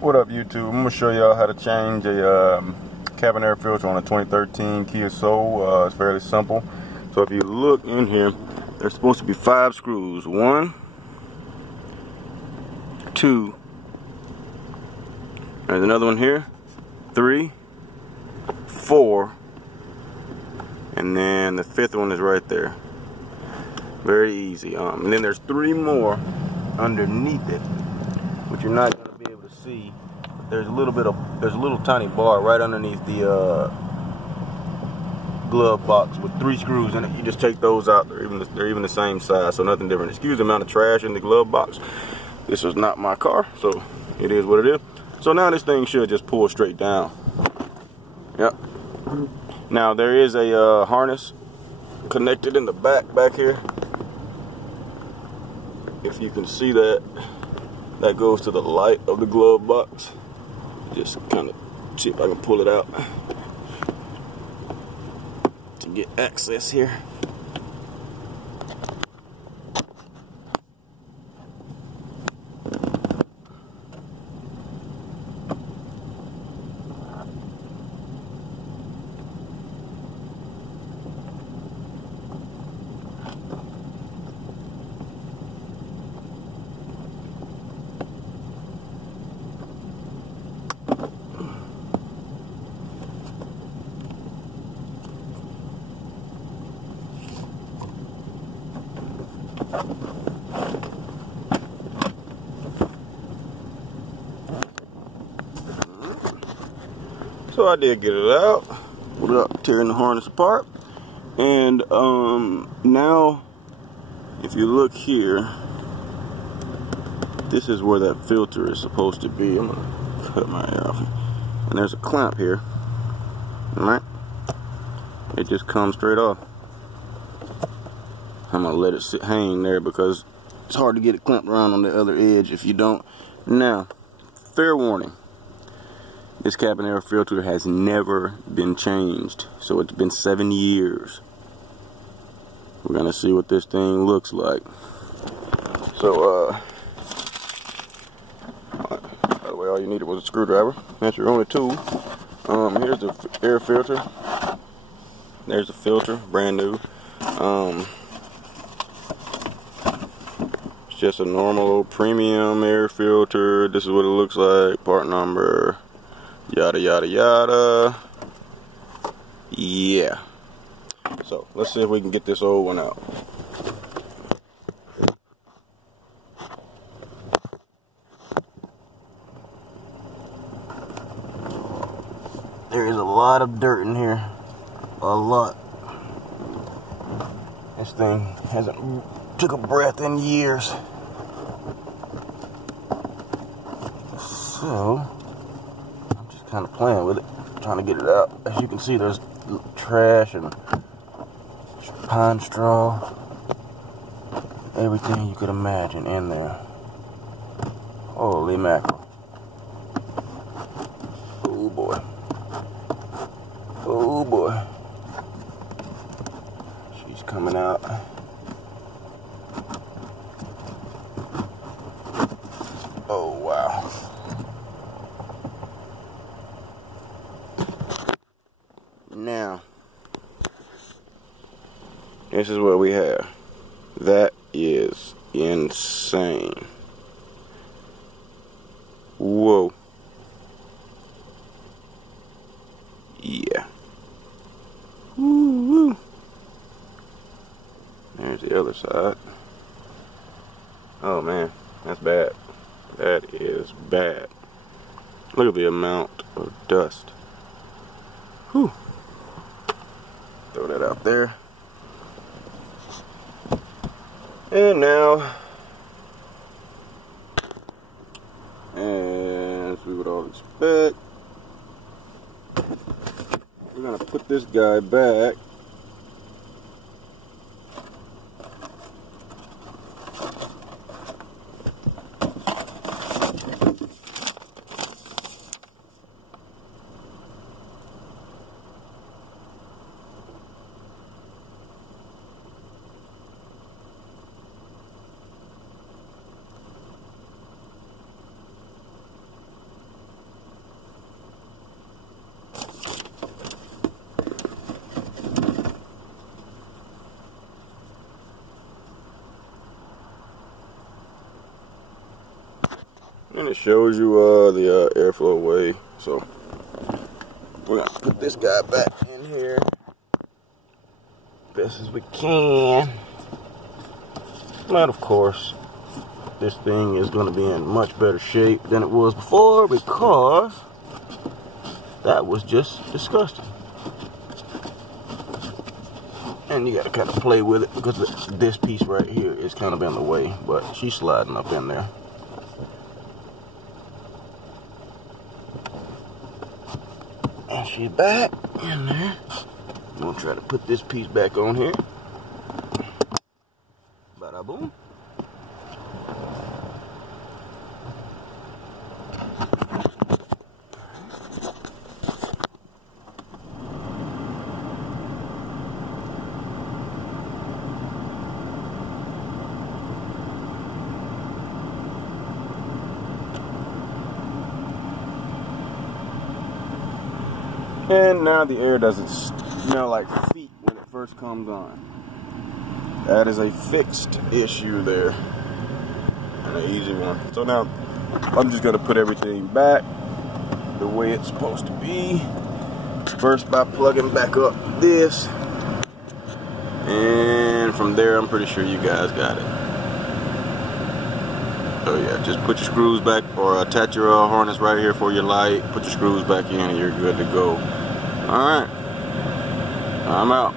What up, YouTube? I'm gonna show y'all how to change a cabin air filter on a 2013 Kia Soul. It's fairly simple. So if you look in here, there's supposed to be 5 screws. 1, 2. There's another one here. 3, 4, and then the 5th one is right there. Very easy. And then there's 3 more underneath it, which you're not gonna be able to see. There's a little tiny bar right underneath the glove box with 3 screws in it. You just take those out. They're even the same size, so nothing different. Excuse the amount of trash in the glove box. This is not my car, so it is what it is. So now this thing should just pull straight down. Yep. Now there is a harness connected in the back here. If you can see that, that goes to the light of the glove box. Just kind of see if I can pull it out to get access here. So I did get it out without tearing the harness apart. And now if you look here, this is where that filter is supposed to be. I'm gonna cut my hair off. And there's a clamp here. Alright? It just comes straight off. I'm gonna let it hang there because it's hard to get it clamped around on the other edge if you don't. Now, fair warning. This cabin air filter has never been changed. So it's been 7 years. We're gonna see what this thing looks like. So by the way, all you needed was a screwdriver. That's your only tool. Here's the air filter. There's the filter, brand new. It's just a normal old premium air filter. This is what it looks like. Part number, yada yada yada. Yeah. So let's see if we can get this old one out. There is a lot of dirt in here. A lot. This thing hasn't took a breath in years. So I'm just kind of playing with it, trying to get it out. As you can see, there's trash and pine straw, everything you could imagine in there. Holy mackerel. Oh boy. Oh boy. She's coming out. Oh wow. Now, this is what we have. That is insane. Whoa. Yeah. Woo-woo. There's the other side. Oh man, that's bad. That is bad. Look at the amount of dust. Whew. Throw that out there. And now, as we would all expect, we're gonna put this guy back. And it shows you the airflow way. So we're gonna put this guy back in here best as we can. But of course, this thing is gonna be in much better shape than it was before, because that was just disgusting. And you gotta kind of play with it, because this piece right here is kind of in the way, but she's sliding up in there. And she's back in there. I'm gonna try to put this piece back on here. Bada boom. And now the air doesn't smell like feet when it first comes on. That is a fixed issue there, and an easy one. So now I'm just gonna put everything back the way it's supposed to be. First by plugging back up this, and from there I'm pretty sure you guys got it. So yeah, just put your screws back, or attach your harness right here for your light. Put your screws back in and you're good to go. Alright, I'm out.